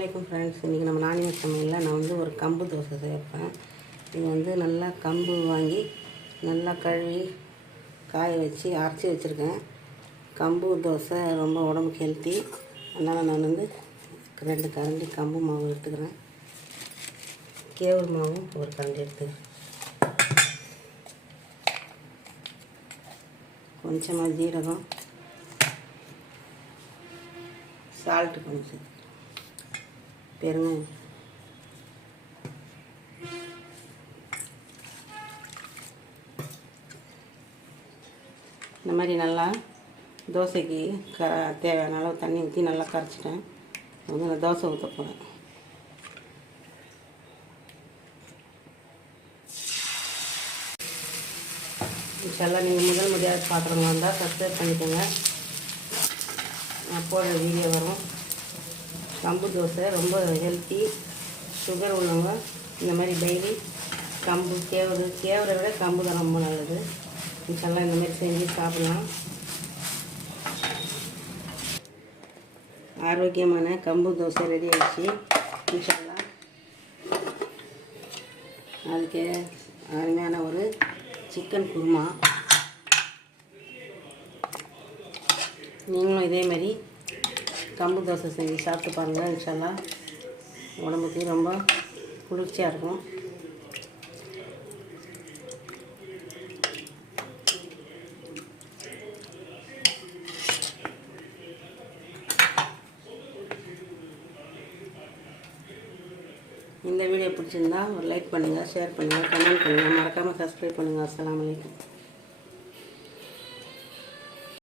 அஸ்ஸலாமு ஃப்ரெண்ட்ஸ். இன்றைக்கி நம்ம நானிமா சமையலில் நான் வந்து ஒரு கம்பு தோசை சேர்ப்பேன். இது வந்து நல்லா கம்பு வாங்கி நல்லா கழுவி காய வச்சு அரைச்சி வச்சுருக்கேன். கம்பு தோசை ரொம்ப உடம்புக்கு ஹெல்த்தி. அதனால் நான் வந்து 2 கரண்டி கம்பு மாவு எடுத்துக்கிறேன். கேவுரு மாவும் ஒரு கரண்டி எடுத்துக்கிறேன். கொஞ்சமாக ஜீரகம், சால்ட்டு கொஞ்சம், பெருங்காயம், இந்த மாதிரி நல்லா தோசைக்கு தேவையான அளவு தண்ணி ஊற்றி நல்லா கரைச்சிட்டேன். வந்து நான் தோசை ஊற்ற போகிறேன். இன்ஷால்லா நீங்கள் முதல் முறையாக பார்க்குறவங்க வந்தால் சப்ஸ்கிரைப் பண்ணிக்கோங்க. நான் போடுற வீடியோ வரும். கம்பு தோசை ரொம்ப ஹெல்த்தி. சுகர் உள்ளவங்க இந்த மாதிரி டெய்லி கம்பு கேவரை விட கம்பு தான் ரொம்ப நல்லது. இன்ஷால்லா இந்த மாதிரி செஞ்சு சாப்பிடலாம். ஆரோக்கியமான கம்பு தோசை ரெடி ஆகிடுச்சு. இன்ஷால்லா அதுக்கு அருமையான ஒரு சிக்கன் குருமா. நீங்களும் இதே மாதிரி கம்பு தோசை செஞ்சு சாப்பிட்டு பாருங்கள். இன்ஷால்லா உடம்புக்கு ரொம்ப குளிர்ச்சியாக இருக்கும். இந்த வீடியோ பிடிச்சிருந்தா ஒரு லைக் பண்ணுங்கள், ஷேர் பண்ணுங்கள், கமெண்ட் பண்ணுங்கள், மறக்காமல் சப்ஸ்கிரைப் பண்ணுங்கள். அஸ்ஸலாமு அலைக்கும்.